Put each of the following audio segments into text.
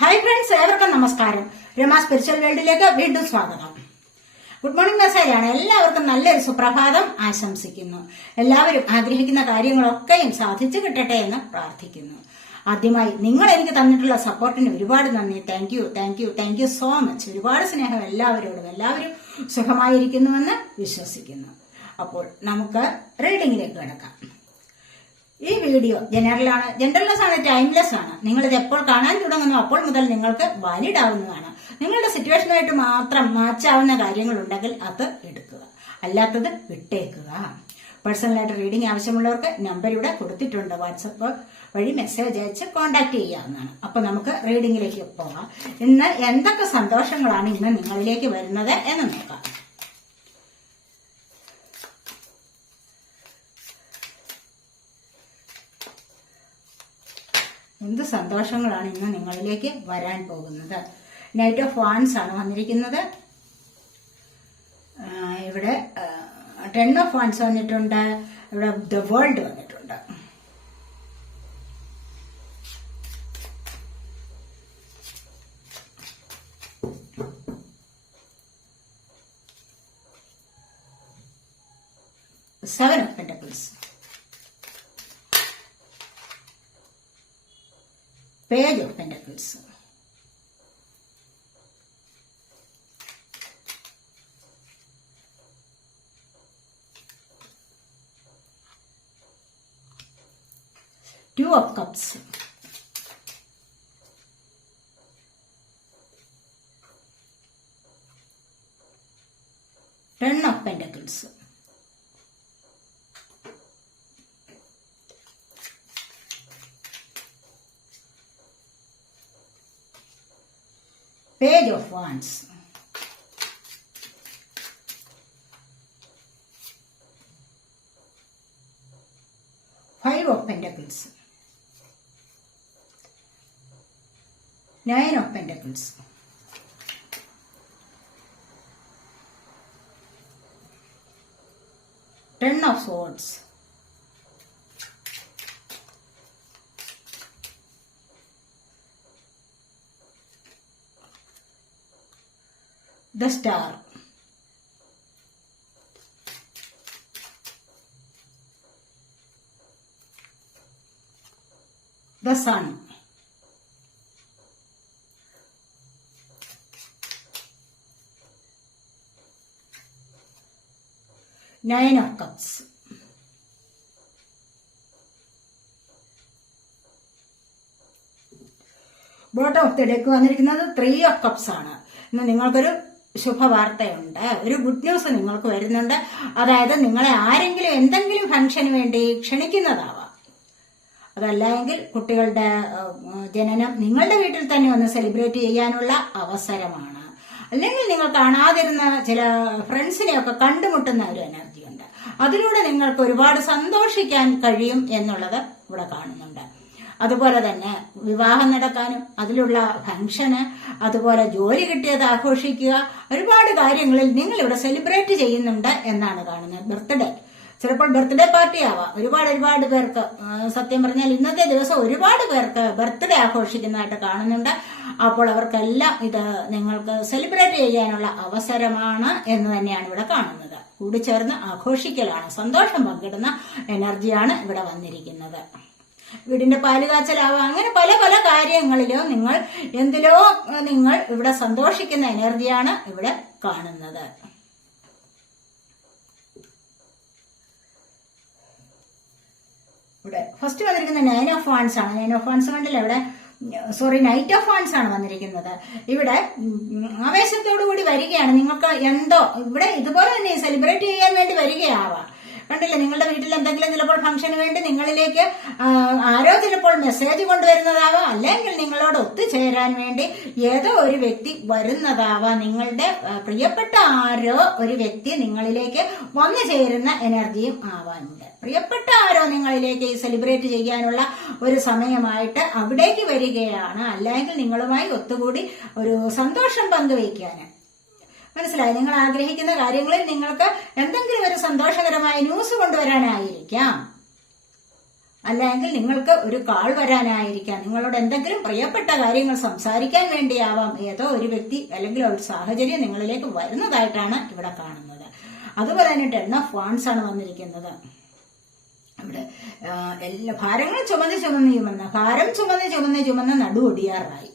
Hi friends ഏവർക്കും നമസ്കാരം. Rama spiritual വേൾഡിലേക്ക് വീണ്ടും സ്വാഗതം. ഗുഡ് മോർണിംഗ് മെസ്സേജാണ് എല്ലാവർക്കും നല്ലൊരു സുപ്രഭാതം ആശംസിക്കുന്നു. എല്ലാവരും ആഗ്രഹിക്കുന്ന കാര്യങ്ങളൊക്കെയും സാധിച്ചു കിട്ടട്ടെ എന്ന് പ്രാർത്ഥിക്കുന്നു. ആദ്യമായി നിങ്ങൾ എനിക്ക് തന്നിട്ടുള്ള സപ്പോർട്ടിന് ഒരുപാട് നന്ദി. Thank you thank you thank you so much ഒരുപാട് സ്നേഹം എല്ലാവരോടും. എല്ലാവരും സുഖമായിരിക്കുന്നുവെന്ന് വിശ്വസിക്കുന്നു. അപ്പോൾ നമുക്ക് റീഡിങ്ങിലേക്ക് കിടക്കാം. ഈ വീഡിയോ ജനറലാണ് ജനറൽനെസ് ആണ് ടൈംലെസ് ആണ് നിങ്ങൾ ഇത് എപ്പോൾ കാണാൻ തുടങ്ങുന്നു അപ്പോൾ മുതൽ നിങ്ങൾക്ക് വാലിഡ് ആവുന്നതാണ് നിങ്ങളുടെ സിറ്റുവേഷനുമായിട്ട് മാത്രം മാച്ചാവുന്ന കാര്യങ്ങളുണ്ടെങ്കിൽ അത് എടുക്കുക. അല്ലാത്തത് വിട്ടേക്കുക. പേഴ്സണലായിട്ട് റീഡിംഗ് ആവശ്യമുള്ളവർക്ക് നമ്പർ ഇവിടെ കൊടുത്തിട്ടുണ്ട്. വാട്സപ്പ് വഴി മെസ്സേജ് അയച്ച് കോൺടാക്ട് ചെയ്യാവുന്നതാണ്. അപ്പൊ നമുക്ക് റീഡിംഗിലേക്ക് പോകാം. ഇന്ന് എന്തൊക്കെ സന്തോഷങ്ങളാണ് ഇന്ന് നിങ്ങളിലേക്ക് വരുന്നത് എന്ന് നോക്കാം എന്ത് സന്തോഷങ്ങളാണ് ഇന്ന് നിങ്ങളിലേക്ക് വരാൻ പോകുന്നത്. നൈറ്റ് ഓഫ് വാൻസ് ആണ് വന്നിരിക്കുന്നത്. ഇവിടെ ടെൻ ഓഫ് വാൻസ് വന്നിട്ടുണ്ട്. ഇവിടെ ദ വേൾഡ് വന്നിട്ടുണ്ട് seven of pentacles page of pentacles two of cups of five of pentacles. Nine of pentacles. Ten of swords the star the sun nine of cups bottom of the deck വന്നിരിക്കുന്നത് three of cups ആണ്. ഇന്ന് നിങ്ങൾക്കൊരു ശുഭവാർത്തയുണ്ട്. ഒരു good news നിങ്ങൾക്ക് വരുന്നുണ്ട്. അതായത് നിങ്ങളെ ആരെങ്കിലും എന്തെങ്കിലും ഫംഗ്ഷന് വേണ്ടി ക്ഷണിക്കുന്നതാവാം. അതല്ല എങ്കിൽ കുട്ടികളുടെ ജനനം നിങ്ങളുടെ വീട്ടിൽ തന്നെ ഒന്ന് സെലിബ്രേറ്റ് ചെയ്യാനുള്ള അവസരമാണ്. അല്ലെങ്കിൽ നിങ്ങൾ കാണാതിരുന്ന ചില ഫ്രണ്ട്സിനെയൊക്കെ കണ്ടുമുട്ടുന്ന ഒരു എനർജി ഉണ്ട്. അതിലൂടെ നിങ്ങൾക്ക് ഒരുപാട് സന്തോഷിക്കാൻ കഴിയും എന്നുള്ളത് ഇവിടെ കാണുന്നുണ്ട്. അതുപോലെ തന്നെ വിവാഹം നടക്കാനും അതിലുള്ള ഫംഗ്ഷന് അതുപോലെ ജോലി കിട്ടിയത് ആഘോഷിക്കുക ഒരുപാട് കാര്യങ്ങളിൽ നിങ്ങൾ ഇവിടെ സെലിബ്രേറ്റ് ചെയ്യുന്നുണ്ട് എന്നാണ് കാണുന്നത് ബർത്ത്ഡേ. ചിലപ്പോൾ ബർത്ത്ഡേ പാർട്ടി ആവാം. ഒരുപാട് ഒരുപാട് പേർക്ക് സത്യം പറഞ്ഞാൽ ഇന്നത്തെ ദിവസം ഒരുപാട് പേർക്ക് ബർത്ത്ഡേ ആഘോഷിക്കുന്നതായിട്ട് കാണുന്നുണ്ട്. അപ്പോൾ അവർക്കെല്ലാം ഇത് നിങ്ങൾക്ക് സെലിബ്രേറ്റ് ചെയ്യാനുള്ള അവസരമാണ് എന്ന് തന്നെയാണ് ഇവിടെ കാണുന്നത്. കൂടിച്ചേർന്ന് ആഘോഷിക്കലാണ്. സന്തോഷം പങ്കിടുന്ന എനർജിയാണ് ഇവിടെ വന്നിരിക്കുന്നത്. വീടിന്റെ പാൽ കാച്ചലാവാം അങ്ങനെ പല പല കാര്യങ്ങളിലും നിങ്ങൾ എന്തിലോ നിങ്ങൾ ഇവിടെ സന്തോഷിക്കുന്ന എനർജിയാണ് ഇവിടെ കാണുന്നത്. ഇവിടെ ഫസ്റ്റ് വന്നിരിക്കുന്ന നയൻ ഓഫ് വാൻസ് ആണ്. നയൻ ഓഫ് വാൻസ് കണ്ടില്ല ഇവിടെ? സോറി നൈറ്റ് ഓഫ് വാൻസ് ആണ് വന്നിരിക്കുന്നത്. ഇവിടെ ആവേശത്തോടു കൂടി വരികയാണ്. നിങ്ങൾക്ക് എന്തോ ഇവിടെ ഇതുപോലെ തന്നെ സെലിബ്രേറ്റ് ചെയ്യാൻ വേണ്ടി വരികയാവാം. കണ്ടില്ല? നിങ്ങളുടെ വീട്ടിൽ എന്തെങ്കിലും ചിലപ്പോൾ ഫംഗ്ഷന് വേണ്ടി നിങ്ങളിലേക്ക് ആരോ ചിലപ്പോൾ മെസ്സേജ് കൊണ്ടുവരുന്നതാവാം. അല്ലെങ്കിൽ നിങ്ങളോട് ഒത്തുചേരാൻ വേണ്ടി ഏതോ ഒരു വ്യക്തി വരുന്നതാവാം. നിങ്ങളുടെ പ്രിയപ്പെട്ട ആരോ ഒരു വ്യക്തി നിങ്ങളിലേക്ക് വന്നു ചേരുന്ന എനർജിയും ആവാനുണ്ട്. പ്രിയപ്പെട്ട ആരോ നിങ്ങളിലേക്ക് സെലിബ്രേറ്റ് ചെയ്യാനുള്ള ഒരു സമയമായിട്ട് അവിടേക്ക് വരികയാണ്. അല്ലെങ്കിൽ നിങ്ങളുമായി ഒത്തുകൂടി ഒരു സന്തോഷം പങ്കുവയ്ക്കാൻ മനസ്സിലായി? നിങ്ങൾ ആഗ്രഹിക്കുന്ന കാര്യങ്ങളിൽ നിങ്ങൾക്ക് എന്തെങ്കിലും ഒരു സന്തോഷകരമായ ന്യൂസ് കൊണ്ടുവരാനായിരിക്കാം. അല്ലെങ്കിൽ നിങ്ങൾക്ക് ഒരു കാൾ വരാനായിരിക്കാം. നിങ്ങളോട് എന്തെങ്കിലും പ്രിയപ്പെട്ട കാര്യങ്ങൾ സംസാരിക്കാൻ വേണ്ടിയാവാം. ഏതോ ഒരു വ്യക്തി അല്ലെങ്കിൽ ഒരു സാഹചര്യം നിങ്ങളിലേക്ക് വരുന്നതായിട്ടാണ് ഇവിടെ കാണുന്നത്. അതുപോലെ തന്നെ ടെൺ ഓഫ് വാൺസ് ആണ് വന്നിരിക്കുന്നത്. ഇവിടെ എല്ലാ ഭാരങ്ങൾ ചുമന്ന് ചുമന്ന് ചുമന്ന് ഭാരം ചുമന്ന് ചുമന്ന് ചുമന്ന് നടുവൊടിയാറായി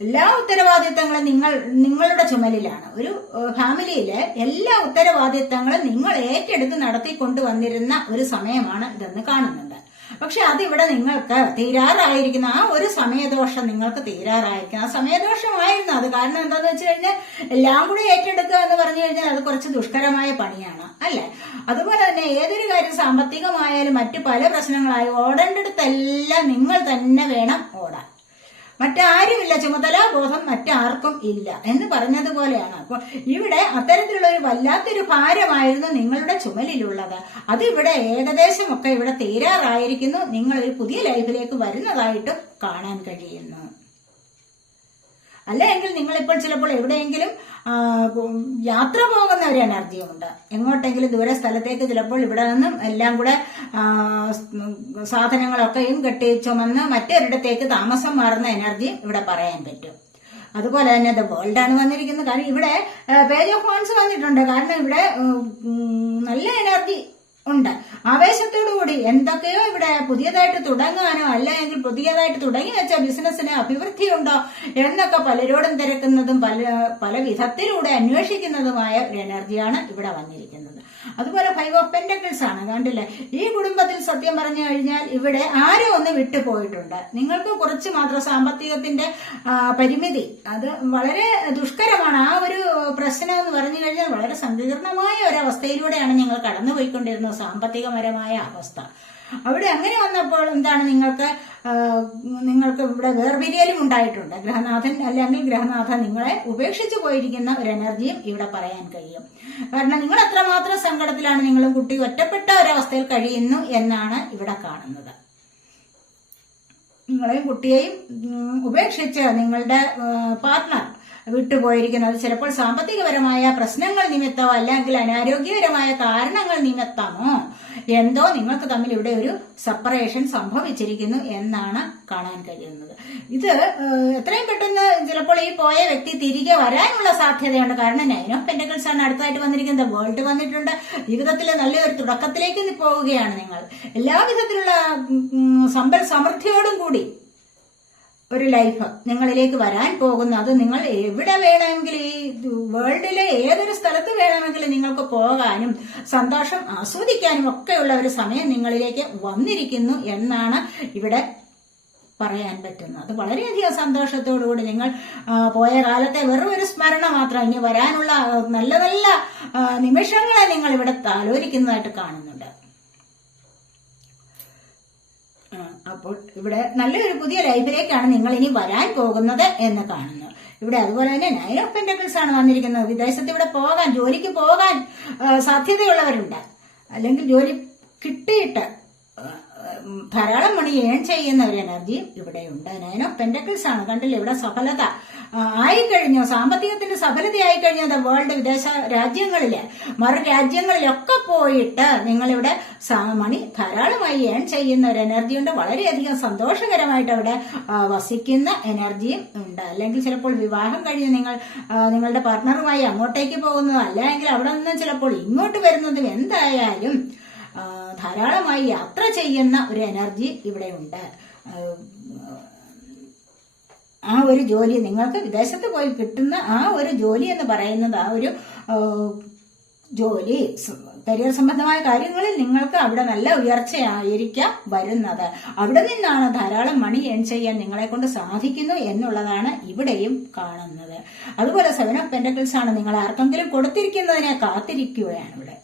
എല്ലാ ഉത്തരവാദിത്തങ്ങളും നിങ്ങൾ നിങ്ങളുടെ ചുമലിലാണ്. ഒരു ഫാമിലിയിലെ എല്ലാ ഉത്തരവാദിത്തങ്ങളും നിങ്ങൾ ഏറ്റെടുത്ത് നടത്തിക്കൊണ്ടു വന്നിരുന്ന ഒരു സമയമാണ് ഇതെന്ന് കാണുന്നുണ്ട്. പക്ഷെ അതിവിടെ നിങ്ങൾക്ക് തീരാറായിരിക്കുന്ന ആ ഒരു സമയദോഷം നിങ്ങൾക്ക് തീരാറായിരിക്കുന്ന ആ സമയദോഷമായിരുന്നു അത്. കാരണം എന്താന്ന് വെച്ച് കഴിഞ്ഞാൽ എല്ലാം കൂടി ഏറ്റെടുക്കുക എന്ന് പറഞ്ഞു കഴിഞ്ഞാൽ അത് കുറച്ച് ദുഷ്കരമായ പണിയാണ് അല്ലെ? അതുപോലെ തന്നെ ഏതൊരു കാര്യം സാമ്പത്തികമായാലും മറ്റു പല പ്രശ്നങ്ങളായി ഓടേണ്ടടുത്തെല്ലാം നിങ്ങൾ തന്നെ വേണം ഓടാൻ. മറ്റാരുമില്ല. ചുമതല ബോധം മറ്റാർക്കും ഇല്ല എന്ന് പറഞ്ഞതുപോലെയാണ് അപ്പോൾ ഇവിടെ അത്തരത്തിലുള്ള ഒരു വല്ലാത്തൊരു ഭാരമായിരുന്നു നിങ്ങളുടെ ചുമലിലുള്ളത്. അത് ഇവിടെ ഏകദേശമൊക്കെ ഇവിടെ തീരാറായിരിക്കുന്നു. നിങ്ങൾ ഒരു പുതിയ ലൈഫിലേക്ക് വരുന്നതായിട്ടും കാണാൻ കഴിയുന്നു. അല്ലെങ്കിൽ നിങ്ങളിപ്പോൾ ചിലപ്പോൾ എവിടെയെങ്കിലും യാത്ര പോകുന്ന ഒരു എനർജിയും ഉണ്ട് എങ്ങോട്ടെങ്കിലും ദൂര സ്ഥലത്തേക്ക് ചിലപ്പോൾ ഇവിടെ നിന്നും എല്ലാം കൂടെ സാധനങ്ങളൊക്കെയും കെട്ടി ചുമന്ന് മറ്റൊരിടത്തേക്ക് താമസം മാറുന്ന എനർജി ഇവിടെ പറയാൻ പറ്റും. അതുപോലെ തന്നെ ദ വേൾഡ് ആണ് വന്നിരിക്കുന്നത്. കാരണം ഇവിടെ പേജ് ഓഫ് ഫോൺസ് വന്നിട്ടുണ്ട്. കാരണം ഇവിടെ നല്ല എനർജി ഉണ്ട്. ആവേശത്തോടുകൂടി എന്തൊക്കെയോ ഇവിടെ പുതിയതായിട്ട് തുടങ്ങാനോ അല്ലെങ്കിൽ പുതിയതായിട്ട് തുടങ്ങി വെച്ച ബിസിനസ്സിന് അഭിവൃദ്ധി ഉണ്ടോ എന്നൊക്കെ പലരോടും തിരക്കുന്നതും പല പല വിധത്തിലൂടെ അന്വേഷിക്കുന്നതുമായ ഒരു എനർജിയാണ് ഇവിടെ വന്നിരിക്കുന്നത്. അതുപോലെ ഫൈവ് ഓഫ് പെൻഡക്കിൾസ് ആണ് കണ്ടില്ലേ? ഈ കുടുംബത്തിൽ സത്യം പറഞ്ഞു കഴിഞ്ഞാൽ ഇവിടെ ആരും ഒന്ന് വിട്ടുപോയിട്ടുണ്ട്. നിങ്ങൾക്ക് കുറച്ച് മാത്രം സാമ്പത്തികത്തിന്റെ പരിമിതി. അത് വളരെ ദുഷ്കരമാണ്. ആ ഒരു പ്രശ്നം എന്ന് പറഞ്ഞു കഴിഞ്ഞാൽ വളരെ സങ്കീർണമായ ഒരവസ്ഥയിലൂടെയാണ് നിങ്ങൾ കടന്നുപോയിക്കൊണ്ടിരുന്നത് സാമ്പത്തികപരമായ അവസ്ഥ. അവിടെ അങ്ങനെ വന്നപ്പോൾ എന്താണ് നിങ്ങൾക്ക് നിങ്ങൾക്ക് ഇവിടെ വേർപിരിയലും ഉണ്ടായിട്ടുണ്ട്. ഗ്രഹനാഥൻ അല്ലെങ്കിൽ ഗ്രഹനാഥൻ നിങ്ങളെ ഉപേക്ഷിച്ചു പോയിരിക്കുന്ന ഒരു എനർജിയും ഇവിടെ പറയാൻ കഴിയും. കാരണം നിങ്ങൾ എത്രമാത്രം സങ്കടത്തിലാണ് നിങ്ങളും കുട്ടി ഒറ്റപ്പെട്ട ഒരവസ്ഥയിൽ കഴിയുന്നു എന്നാണ് ഇവിടെ കാണുന്നത്. നിങ്ങളെയും കുട്ടിയെയും ഉപേക്ഷിച്ച് നിങ്ങളുടെ പാർട്ട്ണർ വിട്ടുപോയിരിക്കുന്നത് അത് ചിലപ്പോൾ സാമ്പത്തികപരമായ പ്രശ്നങ്ങൾ നിമിത്തമോ അല്ലെങ്കിൽ അനാരോഗ്യപരമായ കാരണങ്ങൾ നിമിത്തമോ എന്തോ നിങ്ങൾക്ക് തമ്മിൽ ഇവിടെ ഒരു സെപ്പറേഷൻ സംഭവിച്ചിരിക്കുന്നു എന്നാണ് കാണാൻ കഴിയുന്നത്. ഇത് എത്രയും പെട്ടെന്ന് ചിലപ്പോൾ ഈ പോയ വ്യക്തി തിരികെ വരാനുള്ള സാധ്യതയുണ്ട്. കാരണം നൈൻ ഓഫ് ആണ് അടുത്തായിട്ട് വന്നിരിക്കുന്നത്. വേൾഡ് വന്നിട്ടുണ്ട്. ജീവിതത്തിലെ നല്ലൊരു തുടക്കത്തിലേക്ക് പോവുകയാണ് നിങ്ങൾ. എല്ലാ വിധത്തിലുള്ള സമ്പൽ സമൃദ്ധിയോടും കൂടി ഒരു ലൈഫ് നിങ്ങളിലേക്ക് വരാൻ പോകുന്നു. അത് നിങ്ങൾ എവിടെ വേണമെങ്കിലും ഈ വേൾഡിലെ ഏതൊരു സ്ഥലത്ത് വേണമെങ്കിലും നിങ്ങൾക്ക് പോകാനും സന്തോഷം ആസ്വദിക്കാനും ഒക്കെയുള്ള ഒരു സമയം നിങ്ങളിലേക്ക് വന്നിരിക്കുന്നു എന്നാണ് ഇവിടെ പറയാൻ പറ്റുന്നത്. അത് വളരെയധികം സന്തോഷത്തോടുകൂടി നിങ്ങൾ പോയ കാലത്തെ വെറും ഒരു സ്മരണ മാത്രം ഇനി വരാനുള്ള നല്ല നല്ല നിമിഷങ്ങളെ നിങ്ങൾ ഇവിടെ താലോലിക്കുന്നതായിട്ട് കാണുന്നുണ്ട് ആ, അപ്പോൾ ഇവിടെ നല്ലൊരു പുതിയ ലൈബ്രറിയൊക്കെയാണ് നിങ്ങൾ ഇനി വരാൻ പോകുന്നത് എന്ന് കാണുന്നു. ഇവിടെ അതുപോലെ തന്നെ നയൻ ഓഫ് പെന്റക്കിൾസ് ആണ് വന്നിരിക്കുന്നത്. വിദേശത്ത് ഇവിടെ പോകാൻ ജോലിക്ക് പോകാൻ സാധ്യതയുള്ളവരുണ്ട്. അല്ലെങ്കിൽ ജോലി കിട്ടിയിട്ട് ധാരാളം മണി ഏൺ ചെയ്യുന്ന ഒരു എനർജിയും ഇവിടെയുണ്ട് നയൻ ഓഫ് പെൻഡക്കിൾസ് ആണ്. കണ്ടില്ല? ഇവിടെ സഫലത ആയിക്കഴിഞ്ഞു സാമ്പത്തികത്തിന്റെ സഫലത ആയിക്കഴിഞ്ഞത് വേൾഡ് വിദേശ രാജ്യങ്ങളിൽ. മറു രാജ്യങ്ങളിലൊക്കെ പോയിട്ട് നിങ്ങളിവിടെ മണി ധാരാളമായി ഏൺ ചെയ്യുന്ന ഒരു എനർജി ഉണ്ട്. വളരെയധികം സന്തോഷകരമായിട്ട് അവിടെ വസിക്കുന്ന എനർജിയും ഉണ്ട്. അല്ലെങ്കിൽ ചിലപ്പോൾ വിവാഹം കഴിഞ്ഞ് നിങ്ങൾ നിങ്ങളുടെ പാർട്ണറുമായി അങ്ങോട്ടേക്ക് പോകുന്നത് അല്ലെങ്കിൽ അവിടെ നിന്ന് ചിലപ്പോൾ ഇങ്ങോട്ട് വരുന്നതും എന്തായാലും ധാരാളമായി യാത്ര ചെയ്യുന്ന ഒരു എനർജി ഇവിടെയുണ്ട് ആ, ആ ഒരു ജോലി നിങ്ങൾക്ക് വിദേശത്ത് പോയി കിട്ടുന്ന ആ ഒരു ജോലി എന്ന് പറയുന്നത് ആ ഒരു ജോലി കരിയർ സംബന്ധമായ കാര്യങ്ങളിൽ നിങ്ങൾക്ക് അവിടെ നല്ല ഉയർച്ചയായിരിക്കാം വരുന്നത്. അവിടെ നിന്നാണ് ധാരാളം മണി ഏൺ ചെയ്യാൻ നിങ്ങളെ കൊണ്ട് സാധിക്കുന്നു എന്നുള്ളതാണ് ഇവിടെയും കാണുന്നത്. അതുപോലെ സെവൻ ഓഫ് പെൻഡക്കിൾസ് ആണ് നിങ്ങൾ ആർക്കെങ്കിലും കൊടുത്തിരിക്കുന്നതിനെ കാത്തിരിക്കുകയാണ് ഇവിടെ.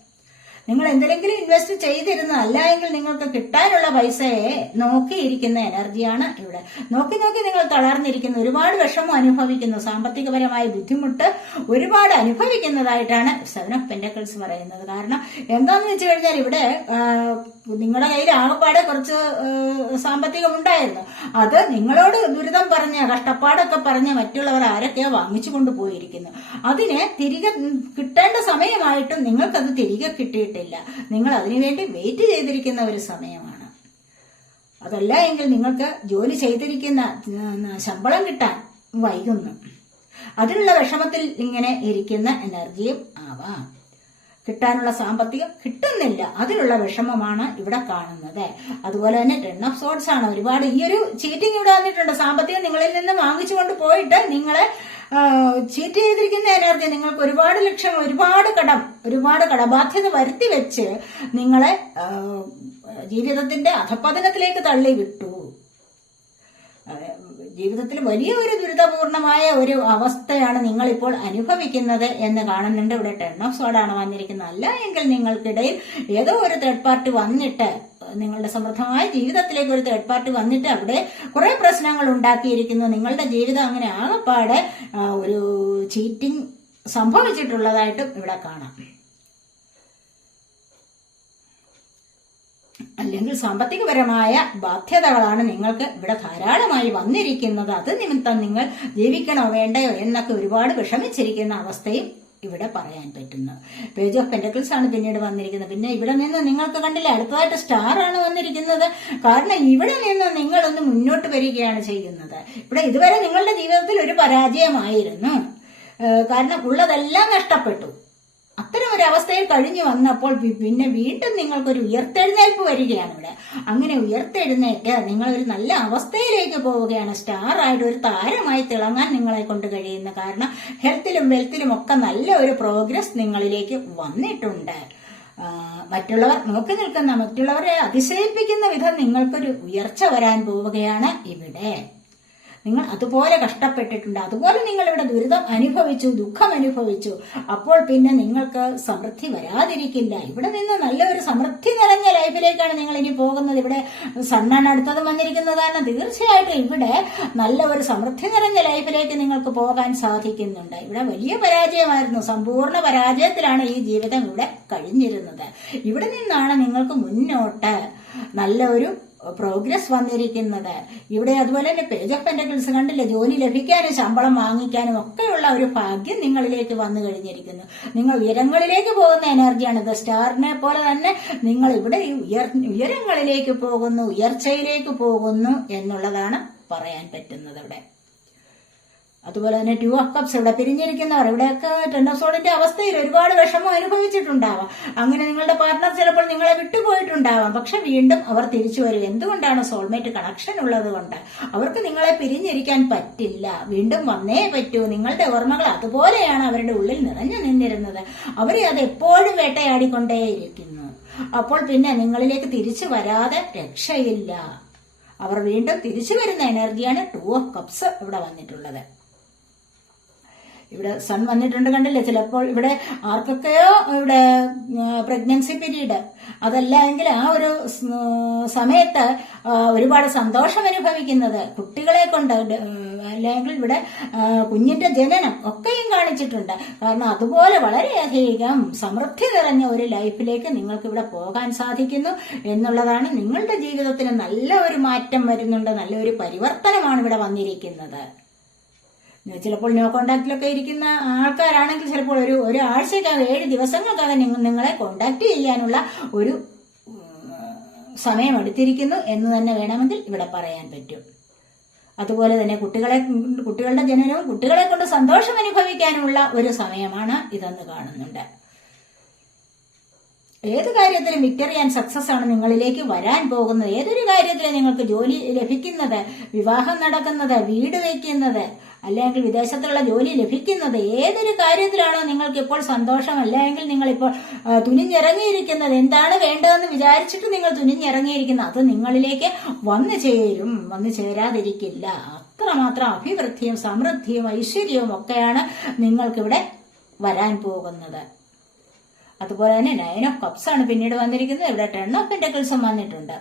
നിങ്ങൾ എന്തെങ്കിലും ഇൻവെസ്റ്റ് ചെയ്തിരുന്ന അല്ല എങ്കിൽ നിങ്ങൾക്ക് കിട്ടാനുള്ള പൈസയെ നോക്കിയിരിക്കുന്ന എനർജിയാണ് ഇവിടെ. നോക്കി നോക്കി നിങ്ങൾ തളർന്നിരിക്കുന്നു. ഒരുപാട് വിഷമം അനുഭവിക്കുന്നു. സാമ്പത്തികപരമായ ബുദ്ധിമുട്ട് ഒരുപാട് അനുഭവിക്കുന്നതായിട്ടാണ് സെവൻ ഓഫ് പെൻഡക്കിൾസ് പറയുന്നത്. കാരണം എന്താന്ന് വെച്ച് കഴിഞ്ഞാൽ ഇവിടെ നിങ്ങളുടെ കയ്യിൽ ആകപ്പാടെ കുറച്ച് സാമ്പത്തികം ഉണ്ടായിരുന്നു. അത് നിങ്ങളോട് ദുരിതം പറഞ്ഞ കഷ്ടപ്പാടൊക്കെ പറഞ്ഞ മറ്റുള്ളവർ ആരൊക്കെയോ വാങ്ങിച്ചു കൊണ്ടുപോയിരിക്കുന്നു. അതിന് തിരികെ കിട്ടേണ്ട സമയമായിട്ടും നിങ്ങൾക്കത് തിരികെ കിട്ടിയിട്ടില്ല നിങ്ങൾ അതിനുവേണ്ടി വെയിറ്റ് ചെയ്തിരിക്കുന്ന ഒരു സമയമാണ്. അതല്ല എങ്കിൽ നിങ്ങൾക്ക് ജോലി ചെയ്തിരിക്കുന്ന ശമ്പളം കിട്ടാൻ വൈകുന്നു. അതിനുള്ള വിഷമത്തിൽ ഇങ്ങനെ ഇരിക്കുന്ന എനർജിയും ആവാം. കിട്ടാനുള്ള സാമ്പത്തികം കിട്ടുന്നില്ല. അതിനുള്ള വിഷമമാണ് ഇവിടെ കാണുന്നത്. അതുപോലെ തന്നെ ടെൻ ഓഫ് സോഡ്സ് ആണ്. ഒരുപാട് ഈ ഒരു ചീറ്റിംഗ് ഇവിടെ വന്നിട്ടുണ്ട്. സാമ്പത്തികം നിങ്ങളിൽ നിന്ന് വാങ്ങിച്ചുകൊണ്ട് പോയിട്ട് നിങ്ങളെ ചീറ്റ് ചെയ്തിരിക്കുന്ന എനർജി നിങ്ങൾക്ക് ഒരുപാട് ലക്ഷം ഒരുപാട് കടം ഒരുപാട് കടബാധ്യത വരുത്തി വെച്ച് നിങ്ങളെ ജീവിതത്തിന്റെ അധപ്പതനത്തിലേക്ക് തള്ളി വിട്ടു ജീവിതത്തിൽ വലിയ ഒരു ദുരിതപൂർണമായ ഒരു അവസ്ഥയാണ് നിങ്ങൾ ഇപ്പോൾ അനുഭവിക്കുന്നത് എന്ന് കാണുന്നുണ്ട്. ഇവിടെ ടെൺ ഓഫ് സോഡാണ് വന്നിരിക്കുന്നത്. അല്ല എങ്കിൽ നിങ്ങൾക്കിടയിൽ ഏതോ ഒരു തേർഡ് പാർട്ടി വന്നിട്ട് നിങ്ങളുടെ സമൃദ്ധമായ ജീവിതത്തിലേക്ക് ഒരു തേർഡ് പാർട്ടി വന്നിട്ട് അവിടെ കുറെ പ്രശ്നങ്ങൾ ഉണ്ടാക്കിയിരിക്കുന്നു. നിങ്ങളുടെ ജീവിതം അങ്ങനെ ആകപ്പാടെ ഒരു ചീറ്റിംഗ് സംഭവിച്ചിട്ടുള്ളതായിട്ടും ഇവിടെ കാണാം. അല്ലെങ്കിൽ സാമ്പത്തികപരമായ ബാധ്യതകളാണ് നിങ്ങൾക്ക് ഇവിടെ ധാരാളമായി വന്നിരിക്കുന്നത്. അത് നിമിത്തം നിങ്ങൾ ജീവിക്കണോ വേണ്ടയോ എന്നൊക്കെ ഒരുപാട് വിഷമിച്ചിരിക്കുന്ന അവസ്ഥയും ഇവിടെ പറയാൻ പറ്റുന്നു. പേജ് ഓഫ് പെന്റക്കിൾസ് ആണ് പിന്നീട് വന്നിരിക്കുന്നത്. പിന്നെ ഇവിടെ നിന്ന് നിങ്ങൾക്ക് കണ്ടില്ല അടുത്തതായിട്ട് സ്റ്റാർ ആണ് വന്നിരിക്കുന്നത്. കാരണം ഇവിടെ നിന്ന് നിങ്ങളൊന്ന് മുന്നോട്ട് വരികയാണ് ചെയ്യുന്നത്. ഇവിടെ ഇതുവരെ നിങ്ങളുടെ ജീവിതത്തിൽ ഒരു പരാജയമായിരുന്നു. കാരണം ഉള്ളതെല്ലാം നഷ്ടപ്പെട്ടു. അത്തരം ഒരു അവസ്ഥയിൽ കഴിഞ്ഞു വന്നപ്പോൾ പിന്നെ വീണ്ടും നിങ്ങൾക്കൊരു ഉയർത്തെഴുന്നേൽപ്പ് വരികയാണ് ഇവിടെ. അങ്ങനെ ഉയർത്തെഴുന്നേറ്റ് നിങ്ങൾ ഒരു നല്ല അവസ്ഥയിലേക്ക് പോവുകയാണ്. സ്റ്റാർ ആയിട്ട് ഒരു താരമായി തിളങ്ങാൻ നിങ്ങളെ കൊണ്ട് കഴിയുന്ന കാരണം ഹെൽത്തിലും വെൽത്തിലും ഒക്കെ നല്ല ഒരു പ്രോഗ്രസ് നിങ്ങളിലേക്ക് വന്നിട്ടുണ്ട്. മറ്റുള്ളവർ നോക്കി നിൽക്കുന്ന മറ്റുള്ളവരെ അതിശയിപ്പിക്കുന്ന വിധം നിങ്ങൾക്കൊരു ഉയർച്ച വരാൻ പോവുകയാണ് ഇവിടെ. നിങ്ങൾ അതുപോലെ കഷ്ടപ്പെട്ടിട്ടുണ്ട്. അതുപോലെ നിങ്ങൾ ഇവിടെ ദുരിതം അനുഭവിച്ചു ദുഃഖം അനുഭവിച്ചു. അപ്പോൾ പിന്നെ നിങ്ങൾക്ക് സമൃദ്ധി വരാതിരിക്കില്ല. ഇവിടെ നിന്ന് നല്ലൊരു സമൃദ്ധി നിറഞ്ഞ ലൈഫിലേക്കാണ് നിങ്ങൾ ഇനി പോകുന്നത്. ഇവിടെ സണ്ണാണ് അടുത്തത് വന്നിരിക്കുന്നത് കാരണം തീർച്ചയായിട്ടും ഇവിടെ നല്ല ഒരു സമൃദ്ധി നിറഞ്ഞ ലൈഫിലേക്ക് നിങ്ങൾക്ക് പോകാൻ സാധിക്കുന്നുണ്ട്. ഇവിടെ വലിയ പരാജയമായിരുന്നു. സമ്പൂർണ പരാജയത്തിലാണ് ഈ ജീവിതം ഇവിടെ കഴിഞ്ഞിരുന്നത്. ഇവിടെ നിന്നാണ് നിങ്ങൾക്ക് മുന്നോട്ട് നല്ല ഒരു പ്രോഗ്രസ് വന്നിരിക്കുന്നത്. ഇവിടെ അതുപോലെ തന്നെ പേജ് ഓഫ് പെൻഡക്കിൾസ് കണ്ടില്ലേ? ജോലി ലഭിക്കാനും ശമ്പളം വാങ്ങിക്കാനും ഒക്കെയുള്ള ഒരു ഭാഗ്യം നിങ്ങളിലേക്ക് വന്നു കഴിഞ്ഞിരിക്കുന്നു. നിങ്ങൾ ഉയരങ്ങളിലേക്ക് പോകുന്ന എനർജിയാണ് ഇത് സ്റ്റാറിനെ പോലെ തന്നെ നിങ്ങൾ ഇവിടെ ഉയരങ്ങളിലേക്ക് പോകുന്നു ഉയർച്ചയിലേക്ക് പോകുന്നു എന്നുള്ളതാണ് പറയാൻ പറ്റുന്നത് ഇവിടെ. അതുപോലെ തന്നെ ടു ഓഫ് കപ്സ് ഇവിടെ പിരിഞ്ഞിരിക്കുന്നവർ. ഇവിടെയൊക്കെ ടെൻ ഓഫ് സോളിന്റെ അവസ്ഥയിൽ ഒരുപാട് വിഷമം അനുഭവിച്ചിട്ടുണ്ടാവാം. അങ്ങനെ നിങ്ങളുടെ പാർട്ണർ ചിലപ്പോൾ നിങ്ങളെ വിട്ടുപോയിട്ടുണ്ടാവാം. പക്ഷെ വീണ്ടും അവർ തിരിച്ചു വരും. എന്തുകൊണ്ടാണ് സോൾമേറ്റ് കണക്ഷൻ ഉള്ളത് കൊണ്ട്? അവർക്ക് നിങ്ങളെ പിരിഞ്ഞിരിക്കാൻ പറ്റില്ല. വീണ്ടും വന്നേ പറ്റൂ. നിങ്ങളുടെ ഓർമ്മകൾ അതുപോലെയാണ് അവരുടെ ഉള്ളിൽ നിറഞ്ഞു നിന്നിരുന്നത്. അവരെ അത് എപ്പോഴും വേട്ടയാടിക്കൊണ്ടേയിരിക്കുന്നു. അപ്പോൾ പിന്നെ നിങ്ങളിലേക്ക് തിരിച്ചു വരാതെ രക്ഷയില്ല. അവർ വീണ്ടും തിരിച്ചു വരുന്ന എനർജിയാണ് ടു ഓഫ് കപ്സ് ഇവിടെ വന്നിട്ടുള്ളത്. ഇവിടെ സൺ വന്നിട്ടുണ്ട് കണ്ടില്ലേ? ചിലപ്പോൾ ഇവിടെ ആർക്കൊക്കെയോ ഇവിടെ പ്രഗ്നൻസി പീരീഡ് അതല്ല എങ്കിൽ ആ ഒരു സമയത്ത് ഒരുപാട് സന്തോഷം അനുഭവിക്കുന്നത് കുട്ടികളെ കൊണ്ട് അല്ലെങ്കിൽ ഇവിടെ കുഞ്ഞിന്റെ ജനനം ഒക്കെയും കാണിച്ചിട്ടുണ്ട്. കാരണം അതുപോലെ വളരെയധികം സമൃദ്ധി നിറഞ്ഞ ഒരു ലൈഫിലേക്ക് നിങ്ങൾക്ക് ഇവിടെ പോകാൻ സാധിക്കുന്നു എന്നുള്ളതാണ് നിങ്ങളുടെ ജീവിതത്തിന് നല്ല ഒരു മാറ്റം വരുന്നുണ്ട് നല്ലൊരു പരിവർത്തനമാണ് ഇവിടെ വന്നിരിക്കുന്നത്. ചിലപ്പോൾ നോ കോണ്ടാക്റ്റിലൊക്കെ ഇരിക്കുന്ന ആൾക്കാരാണെങ്കിൽ ചിലപ്പോൾ ഒരു ഒരാഴ്ചക്കകം ഏഴ് ദിവസങ്ങൾക്കകം നിങ്ങളെ കോണ്ടാക്ട് ചെയ്യാനുള്ള ഒരു സമയമെടുത്തിരിക്കുന്നു സമയം എന്ന് തന്നെ വേണമെങ്കിൽ ഇവിടെ പറയാൻ പറ്റും. അതുപോലെ തന്നെ കുട്ടികളെ കുട്ടികളുടെ ജനനവും കുട്ടികളെ കൊണ്ട് സന്തോഷം അനുഭവിക്കാനുമുള്ള ഒരു സമയമാണ് ഇതെന്ന് കാണുന്നുണ്ട്. ഏത് കാര്യത്തിലും വിക്ടറി സക്സസ് ആണ് നിങ്ങളിലേക്ക് വരാൻ പോകുന്നത്. ഏതൊരു കാര്യത്തിലും നിങ്ങൾക്ക് ജോലി ലഭിക്കുന്നത് വിവാഹം നടക്കുന്നത് വീട് വയ്ക്കുന്നത് അല്ലെങ്കിൽ വിദേശത്തുള്ള ജോലി ലഭിക്കുന്നത് ഏതൊരു കാര്യത്തിലാണോ നിങ്ങൾക്ക് ഇപ്പോൾ സന്തോഷം? അല്ലെങ്കിൽ നിങ്ങൾ ഇപ്പോൾ തുനിഞ്ഞിറങ്ങിയിരിക്കുന്നത് എന്താണ് വേണ്ടതെന്ന് വിചാരിച്ചിട്ട് നിങ്ങൾ തുനിഞ്ഞിറങ്ങിയിരിക്കുന്നത് അത് നിങ്ങളിലേക്ക് വന്നു ചേരും വന്നു ചേരാതിരിക്കില്ല. അത്രമാത്രം അഭിവൃദ്ധിയും സമൃദ്ധിയും ഐശ്വര്യവും ഒക്കെയാണ് നിങ്ങൾക്കിവിടെ വരാൻ പോകുന്നത്. അതുപോലെ തന്നെ നയൻ ഓഫ് കപ്സ് ആണ് പിന്നീട് വന്നിരിക്കുന്നത്. ഇവിടെ ടെൺ ഓഫ് പെൻഡക്കിൾസും വന്നിട്ടുണ്ട്.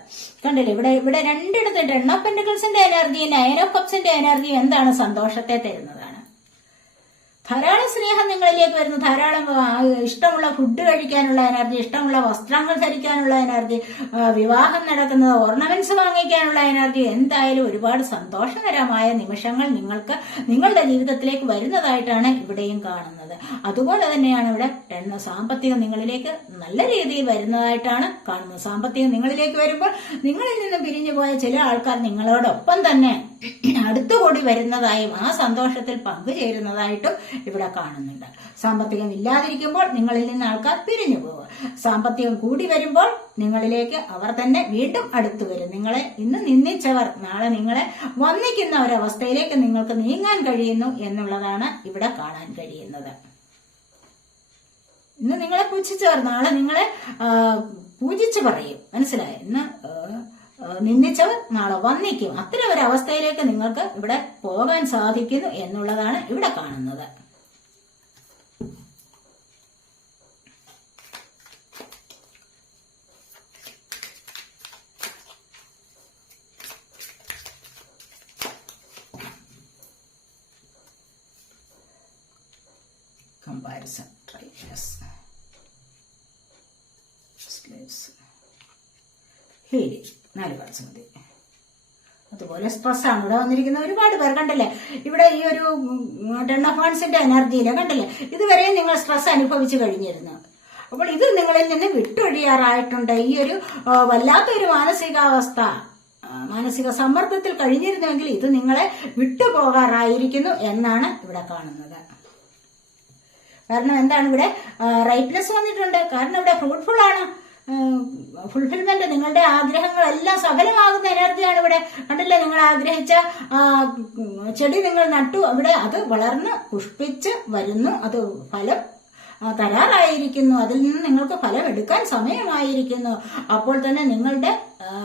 കണ്ടില്ലേ? ഇവിടെ ഇവിടെ രണ്ടിടത്ത് ടെൺ ഓഫ് പെൻഡക്കിൾസിന്റെ എനർജി നയൻ ഓഫ് കപ്സിന്റെ എനർജി എന്താണ് സന്തോഷത്തെ തരുന്നതാണ്. ധാരാളം സ്നേഹം നിങ്ങളിലേക്ക് വരുന്നു. ധാരാളം ഇഷ്ടമുള്ള ഫുഡ് കഴിക്കാനുള്ള എനർജി ഇഷ്ടമുള്ള വസ്ത്രങ്ങൾ ധരിക്കാനുള്ള എനർജി വിവാഹം നടക്കുന്നത് ഓർണമെന്റ്സ് വാങ്ങിക്കാനുള്ള എനർജി എന്തായാലും ഒരുപാട് സന്തോഷകരമായ നിമിഷങ്ങൾ നിങ്ങൾക്ക് നിങ്ങളുടെ ജീവിതത്തിലേക്ക് വരുന്നതായിട്ടാണ് ഇവിടെയും കാണുന്നത്. അതുപോലെ തന്നെയാണ് ഇവിടെ സാമ്പത്തികം നിങ്ങളിലേക്ക് നല്ല രീതിയിൽ വരുന്നതായിട്ടാണ് കാണുന്നത്. സാമ്പത്തികം നിങ്ങളിലേക്ക് വരുമ്പോൾ നിങ്ങളിൽ നിന്ന് പിരിഞ്ഞു പോയ ചില ആൾക്കാർ നിങ്ങളോടൊപ്പം തന്നെ അടുത്തുകൂടി വരുന്നതായും ആ സന്തോഷത്തിൽ പങ്കുചേരുന്നതായിട്ടും ഇവിടെ കാണുന്നുണ്ട്. സാമ്പത്തികം ഇല്ലാതിരിക്കുമ്പോൾ നിങ്ങളിൽ നിന്ന് ആൾക്കാർ പിരിഞ്ഞു പോവുക സാമ്പത്തികം കൂടി വരുമ്പോൾ നിങ്ങളിലേക്ക് അവർ തന്നെ വീണ്ടും അടുത്തു വരും. നിങ്ങളെ ഇന്ന് നിന്ദിച്ചവർ നാളെ നിങ്ങളെ വന്നിക്കുന്ന ഒരവസ്ഥയിലേക്ക് നിങ്ങൾക്ക് നീങ്ങാൻ കഴിയുന്നു എന്നുള്ളതാണ് ഇവിടെ കാണാൻ കഴിയുന്നത്. ഇന്ന് നിങ്ങളെ പൂജിച്ചവർ നാളെ നിങ്ങളെ പൂജിച്ചു പറയും. മനസ്സിലായോ? ഇന്ന് നിന്ദിച്ചവർ നാളെ വന്നിക്കും അത്തരം ഒരു അവസ്ഥയിലേക്ക് നിങ്ങൾക്ക് ഇവിടെ പോകാൻ സാധിക്കുന്നു എന്നുള്ളതാണ് ഇവിടെ കാണുന്നത്. ട്രൈനസ് സ്ലേവ്സ് ഹീലിംഗ് നാല് പാർട്സ് മതി. അതുപോലെ സ്ട്രെസ് ആണ് ഇവിടെ വന്നിരിക്കുന്ന ഒരുപാട് പേർ കണ്ടല്ലേ? ഇവിടെ ഈ ഒരു ടെൺ ഓഫ് ഹാൻസിന്റെ എനർജിയിൽ കണ്ടില്ലേ? ഇതുവരെ നിങ്ങൾ സ്ട്രെസ് അനുഭവിച്ചു കഴിഞ്ഞിരുന്നു. അപ്പോൾ ഇത് നിങ്ങളിൽ നിന്ന് വിട്ടൊഴിയാറായിട്ടുണ്ട്. ഈ ഒരു വല്ലാത്തൊരു മാനസികാവസ്ഥ മാനസിക സമ്മർദ്ദത്തിൽ കഴിഞ്ഞിരുന്നുവെങ്കിൽ ഇത് നിങ്ങളെ വിട്ടുപോകാറായിരിക്കുന്നു എന്നാണ് ഇവിടെ കാണുന്നത്. കാരണം എന്താണ് ഇവിടെ? റൈറ്റ്നെസ് വന്നിട്ടുണ്ട്. കാരണം ഇവിടെ ഫ്രൂട്ട്ഫുൾ ആണ്. ഫുൾഫിൽമെന്റ് നിങ്ങളുടെ ആഗ്രഹങ്ങളെല്ലാം സഫലമാകുന്ന എനർജിയാണ് ഇവിടെ. കണ്ടില്ലേ നിങ്ങൾ ആഗ്രഹിച്ച ചെടി നിങ്ങൾ നട്ടു. അവിടെ അത് വളർന്ന് പുഷ്പിച്ച് വരുന്നു. അത് ഫലം തരാറായിരിക്കുന്നു. അതിൽ നിന്ന് നിങ്ങൾക്ക് ഫലം എടുക്കാൻ സമയമായിരിക്കുന്നു. അപ്പോൾ തന്നെ നിങ്ങളുടെ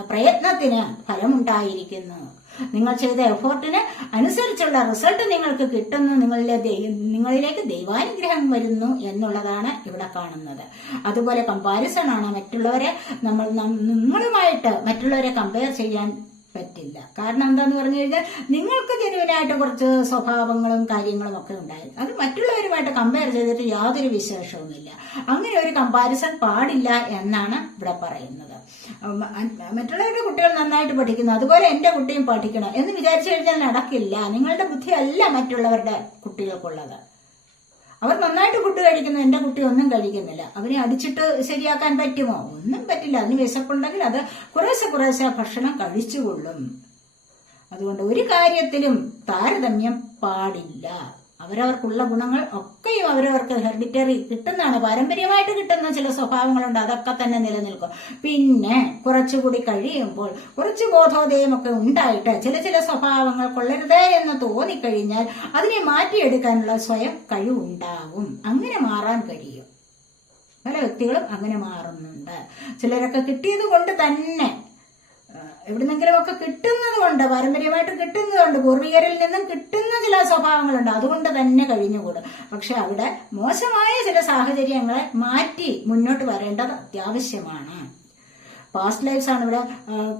പ്രയത്നത്തിന് ഫലമുണ്ടായിരിക്കുന്നു. നിങ്ങൾ ചെയ്ത എഫോർട്ടിന് അനുസരിച്ചുള്ള റിസൾട്ട് നിങ്ങൾക്ക് കിട്ടുന്നു. നിങ്ങളിലെ നിങ്ങളിലേക്ക് ദൈവാനുഗ്രഹം വരുന്നു എന്നുള്ളതാണ് ഇവിടെ കാണുന്നത്. അതുപോലെ കമ്പാരിസൺ ആണ്. മറ്റുള്ളവരെ നമ്മൾ നിങ്ങളുമായിട്ട് മറ്റുള്ളവരെ കമ്പയർ ചെയ്യാൻ പറ്റില്ല. കാരണം എന്താന്ന് പറഞ്ഞു കഴിഞ്ഞാൽ നിങ്ങൾക്ക് ജനുവിനായിട്ട് കുറച്ച് സ്വഭാവങ്ങളും കാര്യങ്ങളും ഒക്കെ ഉണ്ടായിരുന്നു. അത് മറ്റുള്ളവരുമായിട്ട് കമ്പയർ ചെയ്തിട്ട് യാതൊരു വിശേഷവുമില്ല. അങ്ങനെ ഒരു കമ്പാരിസൺ പാടില്ല എന്നാണ് ഇവിടെ പറയുന്നത്. മറ്റുള്ളവരുടെ കുട്ടികൾ നന്നായിട്ട് പഠിക്കുന്നു അതുപോലെ എന്റെ കുട്ടിയും പഠിക്കണം എന്ന് വിചാരിച്ചു കഴിഞ്ഞാൽ നടക്കില്ല. നിങ്ങളുടെ ബുദ്ധിയല്ല മറ്റുള്ളവരുടെ കുട്ടികൾക്കുള്ളത്. അവർ നന്നായിട്ട് ഫുഡ് കഴിക്കുന്നു എന്റെ കുട്ടി ഒന്നും കഴിക്കുന്നില്ല. അവരെ അടിച്ചിട്ട് ശരിയാക്കാൻ പറ്റുമോ? ഒന്നും പറ്റില്ല. അതിന് വിശപ്പുണ്ടെങ്കിൽ അത് കുറേശ്ശെ കുറേശ്ശെ ഭക്ഷണം കഴിച്ചുകൊള്ളും. അതുകൊണ്ട് ഒരു കാര്യത്തിലും താരതമ്യം പാടില്ല. അവരവർക്കുള്ള ഗുണങ്ങൾ ഒക്കെയും അവരവർക്ക് ഹെറിഡിറ്ററി കിട്ടുന്നതാണ്. പാരമ്പര്യമായിട്ട് കിട്ടുന്ന ചില സ്വഭാവങ്ങളുണ്ട്. അതൊക്കെ തന്നെ നിലനിൽക്കും. പിന്നെ കുറച്ചുകൂടി കഴിയുമ്പോൾ കുറച്ച് ബോധോദയമൊക്കെ ഉണ്ടായിട്ട് ചില ചില സ്വഭാവങ്ങൾ കൊള്ളരുതേ എന്ന് തോന്നിക്കഴിഞ്ഞാൽ അതിനെ മാറ്റിയെടുക്കാനുള്ള സ്വയം കഴിവുണ്ടാവും. അങ്ങനെ മാറാൻ കഴിയും. പല വ്യക്തികളും അങ്ങനെ മാറുന്നുണ്ട്. ചിലരൊക്കെ കിട്ടിയത് കൊണ്ട് തന്നെ എവിടുന്നെങ്കിലും ഒക്കെ കിട്ടുന്നത് കൊണ്ട് പാരമ്പര്യമായിട്ട് കിട്ടുന്നത് കൊണ്ട് പൂർവികരിൽ നിന്നും കിട്ടുന്ന ചില സ്വഭാവങ്ങളുണ്ട്. അതുകൊണ്ട് തന്നെ കഴിഞ്ഞുകൂടും. പക്ഷെ അവിടെ മോശമായ ചില സാഹചര്യങ്ങളെ മാറ്റി മുന്നോട്ട് വരേണ്ടത് അത്യാവശ്യമാണ്. പാസ്റ്റ് ലൈഫ്സ് ആണ് ഇവിടെ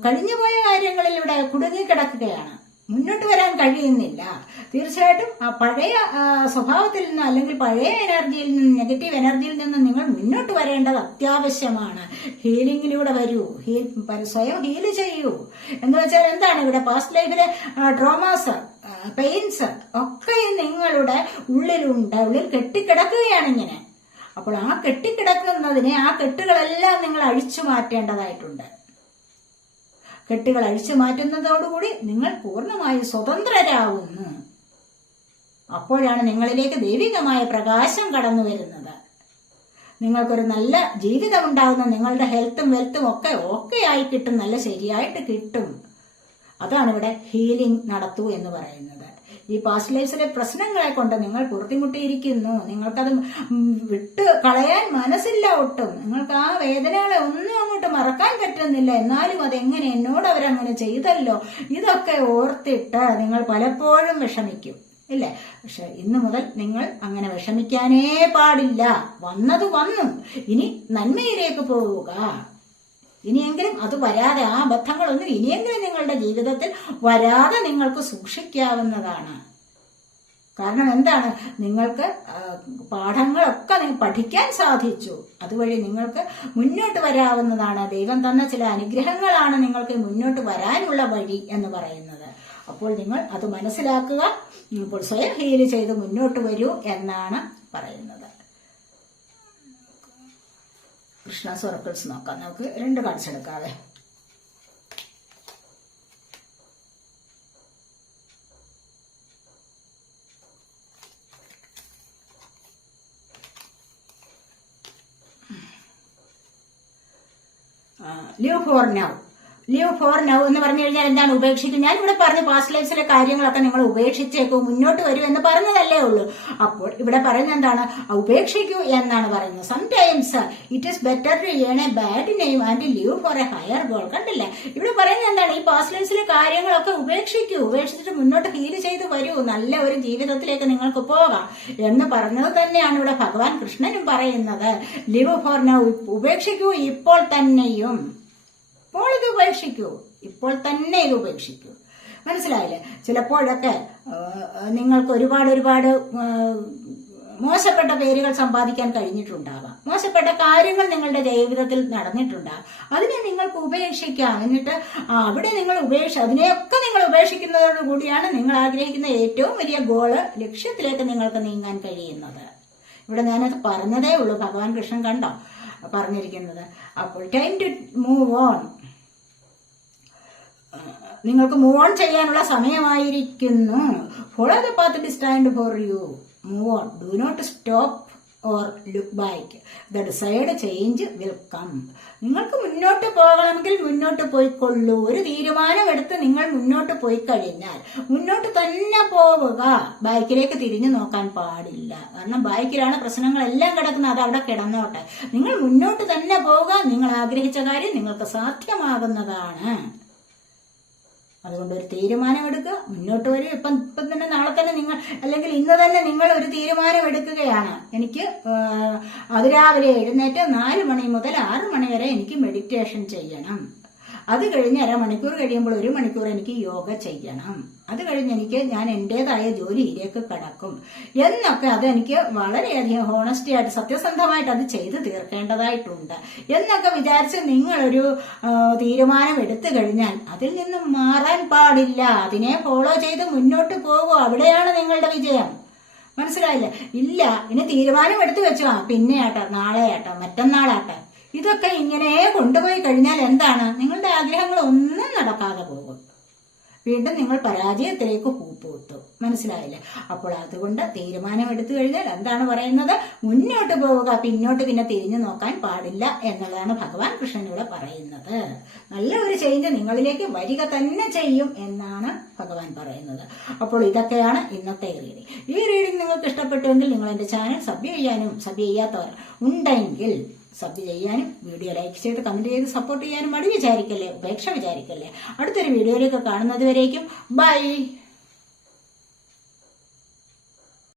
കഴിഞ്ഞുപോയ കാര്യങ്ങളിൽ ഇവിടെ കുടുങ്ങിക്കിടക്കുകയാണ്. മുന്നോട്ട് വരാൻ കഴിയുന്നില്ല. തീർച്ചയായിട്ടും ആ പഴയ സ്വഭാവത്തിൽ നിന്ന് അല്ലെങ്കിൽ പഴയ എനർജിയിൽ നിന്ന് നെഗറ്റീവ് എനർജിയിൽ നിന്ന് നിങ്ങൾ മുന്നോട്ട് വരേണ്ടത് അത്യാവശ്യമാണ്. ഹീലിംഗിലൂടെ വരൂ. ഹീൽ സ്വയം ഹീൽ ചെയ്യൂ. എന്ന് വെച്ചാൽ എന്താണ് ഇവിടെ പാസ്റ്റ് ലൈഫിലെ ഡ്രോമാസ് പെയിൻസ് ഒക്കെ നിങ്ങളുടെ ഉള്ളിലുണ്ട്. ഉള്ളിൽ കെട്ടിക്കിടക്കുകയാണ് ഇങ്ങനെ. അപ്പോൾ ആ കെട്ടിക്കിടക്കുന്നതിനെ ആ കെട്ടുകളെല്ലാം നിങ്ങൾ അഴിച്ചു മാറ്റേണ്ടതായിട്ടുണ്ട്. കെട്ടുകൾ അഴിച്ചു മാറ്റുന്നതോടുകൂടി നിങ്ങൾ പൂർണമായും സ്വതന്ത്രരാകുന്നു. അപ്പോഴാണ് നിങ്ങളിലേക്ക് ദൈവികമായ പ്രകാശം കടന്നു വരുന്നത്. നിങ്ങൾക്കൊരു നല്ല ജീവിതം ഉണ്ടാകുന്ന നിങ്ങളുടെ ഹെൽത്തും വെൽത്തും ഒക്കെ ഓക്കെ ആയി കിട്ടും നല്ല ശരിയായിട്ട് കിട്ടും. അതാണ് ഇവിടെ ഹീലിംഗ് നടത്തൂ എന്ന് പറയുന്നത്. ഈ പാസ്റ്റ് ലൈഫിലെ പ്രശ്നങ്ങളെ കൊണ്ട് നിങ്ങൾ പുറത്തിമുട്ടിയിരിക്കുന്നു നിങ്ങൾക്കത് വിട്ട് കളയാൻ മനസ്സില്ല ഒട്ടും. നിങ്ങൾക്ക് ആ വേദനകളെ ഒന്നും അങ്ങോട്ട് മറക്കാൻ പറ്റുന്നില്ല. എന്നാലും അതെങ്ങനെ എന്നോട് അവരങ്ങനെ ചെയ്തല്ലോ? ഇതൊക്കെ ഓർത്തിട്ട് നിങ്ങൾ പലപ്പോഴും വിഷമിക്കും. ഇല്ലേ? പക്ഷെ ഇന്നു മുതൽ നിങ്ങൾ അങ്ങനെ വിഷമിക്കാനേ പാടില്ല. വന്നത് വന്നു. ഇനി നന്മയിലേക്ക് പോവുക. ഇനിയെങ്കിലും അത് വരാതെ ആ അബദ്ധങ്ങളൊന്നും ഇനിയെങ്കിലും നിങ്ങളുടെ ജീവിതത്തിൽ വരാതെ നിങ്ങൾക്ക് സൂക്ഷിക്കാവുന്നതാണ്. കാരണം എന്താണ്? നിങ്ങൾക്ക് പാഠങ്ങളൊക്കെ നിങ്ങൾ പഠിക്കാൻ സാധിച്ചു. അതുവഴി നിങ്ങൾക്ക് മുന്നോട്ട് വരാവുന്നതാണ്. ദൈവം തന്ന ചില അനുഗ്രഹങ്ങളാണ് നിങ്ങൾക്ക് മുന്നോട്ട് വരാനുള്ള വഴി എന്ന് പറയുന്നത്. അപ്പോൾ നിങ്ങൾ അത് മനസ്സിലാക്കുക. ഇപ്പോൾ സ്വയം ഹീൽ ചെയ്ത് മുന്നോട്ട് വരൂ എന്നാണ് പറയുന്നത്. കൃഷ്ണ സർക്കിൾസ് നോക്കാം. നമുക്ക് രണ്ട് cards എടുക്കാവേ. Live for now live for now എന്ന് പറഞ്ഞു കഴിഞ്ഞാൽ എന്താണ് ഉപേക്ഷിക്കും ഞാൻ ഇവിടെ പറഞ്ഞു പാസ്റ്റ് ലൈഫ്സിലെ കാര്യങ്ങളൊക്കെ നിങ്ങൾ ഉപേക്ഷിച്ചേക്കും മുന്നോട്ട് വരൂ എന്ന് പറഞ്ഞതല്ലേ ഉള്ളൂ. അപ്പോൾ ഇവിടെ പറയുന്നത് എന്താണ്? ഉപേക്ഷിക്കൂ എന്നാണ് പറയുന്നത്. Sometimes it is better to earn a bad name and live for a higher goal കണ്ടില്ല? ഇവിടെ പറയുന്നത് എന്താണ്? ഈ പാസ്റ്റ് ലൈഫ്സിലെ കാര്യങ്ങളൊക്കെ ഉപേക്ഷിക്കൂ ഉപേക്ഷിച്ചിട്ട് മുന്നോട്ട് ഹീൽ ചെയ്ത് വരൂ. നല്ല ഒരു ജീവിതത്തിലേക്ക് നിങ്ങൾക്ക് പോകാം എന്ന് പറഞ്ഞത് തന്നെയാണ് ഇവിടെ ഭഗവാൻ കൃഷ്ണനും പറയുന്നത്. ലിവ് ഫോർ നൗ ഉപേക്ഷിക്കൂ ഇപ്പോൾ തന്നെയും. ഇപ്പോൾ ഇത് ഉപേക്ഷിക്കൂ. ഇപ്പോൾ തന്നെ ഇത് ഉപേക്ഷിക്കൂ. മനസ്സിലായില്ലേ? ചിലപ്പോഴൊക്കെ നിങ്ങൾക്ക് ഒരുപാട് ഒരുപാട് മോശപ്പെട്ട പേരുകൾ സമ്പാദിക്കാൻ കഴിഞ്ഞിട്ടുണ്ടാവാം. മോശപ്പെട്ട കാര്യങ്ങൾ നിങ്ങളുടെ ജീവിതത്തിൽ നടന്നിട്ടുണ്ടാകും അതിനെ നിങ്ങൾക്ക് ഉപേക്ഷിക്കാം. എന്നിട്ട് അവിടെ നിങ്ങൾ ഉപേക്ഷ അതിനെയൊക്കെ നിങ്ങൾ ഉപേക്ഷിക്കുന്നതോടുകൂടിയാണ് നിങ്ങൾ ആഗ്രഹിക്കുന്ന ഏറ്റവും വലിയ ഗോൾ ലക്ഷ്യത്തിലേക്ക് നിങ്ങൾക്ക് നീങ്ങാൻ കഴിയുന്നത്. ഇവിടെ ഞാനത് പറഞ്ഞതേ ഉള്ളൂ. ഭഗവാൻ കൃഷ്ണൻ കണ്ടോ? പറഞ്ഞിരിക്കുന്നത്. അപ്പോൾ ടൈം ടു മൂവ് ഓൺ നിങ്ങൾക്ക് മൂവ് ഓൺ ചെയ്യാനുള്ള സമയമായിരിക്കുന്നു. Follow the path destined for you move on do not stop or look back the decide change will come നിങ്ങൾക്ക് മുന്നോട്ട് പോകണമെങ്കിൽ മുന്നോട്ട് പോയിക്കൊള്ളൂ. ഒരു തീരുമാനമെടുത്ത് നിങ്ങൾ മുന്നോട്ട് പോയി കഴിഞ്ഞാൽ മുന്നോട്ട് തന്നെ പോവുക. ബാക്കിലേക്ക് തിരിഞ്ഞു നോക്കാൻ പാടില്ല. കാരണം ബാക്കിലാണ് പ്രശ്നങ്ങളെല്ലാം കിടക്കുന്നത്. അത് അവിടെ കിടന്നോട്ടെ. നിങ്ങൾ മുന്നോട്ട് തന്നെ പോവുക. നിങ്ങൾ ആഗ്രഹിച്ച കാര്യം നിങ്ങൾക്ക് സാധ്യമാകുന്നതാണ്. അതുകൊണ്ട് ഒരു തീരുമാനം എടുക്കുക. മുന്നോട്ട് വരും. ഇപ്പം ഇപ്പം തന്നെ നാളെ തന്നെ നിങ്ങൾ അല്ലെങ്കിൽ ഇന്ന് തന്നെ നിങ്ങൾ ഒരു തീരുമാനം എടുക്കുകയാണ്. എനിക്ക് അതിരാവിലെ എഴുന്നേറ്റ് നാല് മണി മുതൽ ആറ് മണി വരെ എനിക്ക് മെഡിറ്റേഷൻ ചെയ്യണം. അത് കഴിഞ്ഞ് അരമണിക്കൂർ കഴിയുമ്പോൾ ഒരു മണിക്കൂർ എനിക്ക് യോഗ ചെയ്യണം. അത് കഴിഞ്ഞ് എനിക്ക് ഞാൻ എന്റെതായ ജോലിയിലേക്ക് കടക്കും. എന്നൊക്കെ അതെനിക്ക് വളരെയധികം ഹോണസ്റ്റി ആയിട്ട് സത്യസന്ധമായിട്ട് അത് ചെയ്തു തീർക്കേണ്ടതായിട്ടുണ്ട്. എന്നൊക്കെ വിചാരിച്ച് നിങ്ങളൊരു തീരുമാനം എടുത്തു കഴിഞ്ഞാൽ അതിൽ നിന്ന് മാറാൻ പാടില്ല. അതിനെ ഫോളോ ചെയ്ത് മുന്നോട്ട് പോകുക അവിടെയാണ് നിങ്ങളുടെ വിജയം. മനസ്സിലായില്ല? ഇല്ല ഇനി തീരുമാനം എടുത്തു വെച്ചു. ആ പിന്നെ ആട്ടെ നാളെ ആട്ടെ മറ്റന്നാളാട്ടെ. ഇതൊക്കെ ഇങ്ങനെ കൊണ്ടുപോയി കഴിഞ്ഞാൽ എന്താണ്? നിങ്ങളുടെ ആഗ്രഹങ്ങൾ ഒന്നും നടക്കാതെ പോകും. വീണ്ടും നിങ്ങൾ പരാജയത്തിലേക്ക് പൂപ്പൂത്തു മനസ്സിലായില്ലേ? അപ്പോൾ അതുകൊണ്ട് തീരുമാനം എടുത്തു കഴിഞ്ഞാൽ എന്താണ് പറയുന്നത്? മുന്നോട്ട് പോവുക പിന്നോട്ട് പിന്നെ തിരിഞ്ഞു നോക്കാൻ പാടില്ല എന്നുള്ളതാണ് ഭഗവാൻ കൃഷ്ണൻ ഇവിടെ പറയുന്നത്. നല്ല ഒരു ചേഞ്ച് നിങ്ങളിലേക്ക് വരിക തന്നെ ചെയ്യും എന്നാണ് ഭഗവാൻ പറയുന്നത്. അപ്പോൾ ഇതൊക്കെയാണ് ഇന്നത്തെ റീഡിങ് ഈ റീഡിങ് നിങ്ങൾക്ക് ഇഷ്ടപ്പെട്ടുവെങ്കിൽ നിങ്ങൾ എന്റെ ചാനൽ സബ് ചെയ്യാനും സബ് ചെയ്യാത്തവർ ഉണ്ടെങ്കിൽ സബ് ചെയ്യാനും വീഡിയോ ലൈക്ക് ചെയ്ത് കമന്റ് ചെയ്ത് സപ്പോർട്ട് ചെയ്യാനും മടി വിചാരിക്കല്ലേ? ഉപേക്ഷ വിചാരിക്കല്ലേ? അടുത്തൊരു വീഡിയോയിലേക്ക് കാണുന്നത് വരേക്കും ബൈ